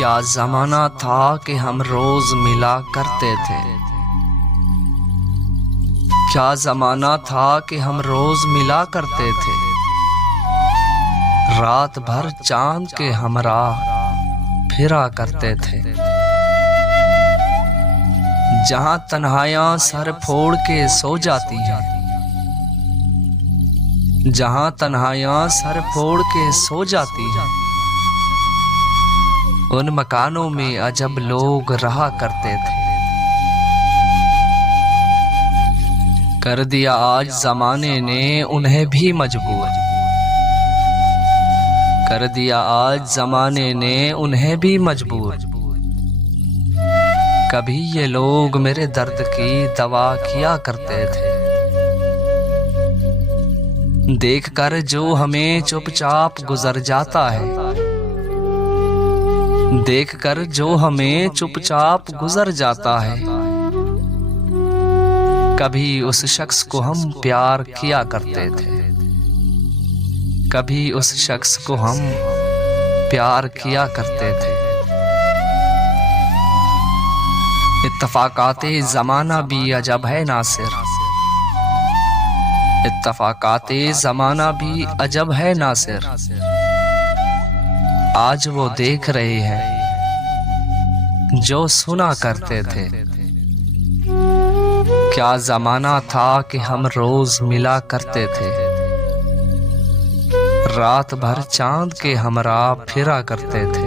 क्या जमाना था कि हम रोज मिला करते थे। क्या जमाना था कि हम रोज मिला करते थे। रात भर चांद के हमरा फिरा करते थे। जहां तन्हाइयां सर फोड़ के सो जाती हैं, जहां तन्हाइयां सर फोड़ के सो जाती हैं, उन मकानों में अजब लोग रहा करते थे। कर दिया आज जमाने ने उन्हें भी मजबूर, कर दिया आज जमाने ने उन्हें भी मजबूर। कभी ये लोग मेरे दर्द की दवा किया करते थे। देखकर जो हमें चुपचाप गुजर जाता है, देखकर जो हमें चुपचाप गुजर जाता है, कभी उस शख्स को हम प्यार किया करते थे। कभी उस शख्स को हम प्यार किया करते थे। इत्तफाकाते ज़माना भी अजब है नासिर, इत्तफाकाते ज़माना भी अजब है नासिर। आज वो देख रहे हैं जो सुना करते थे। क्या ज़माना था कि हम रोज मिला करते थे। रात भर चांद के हमरा फिरा करते थे।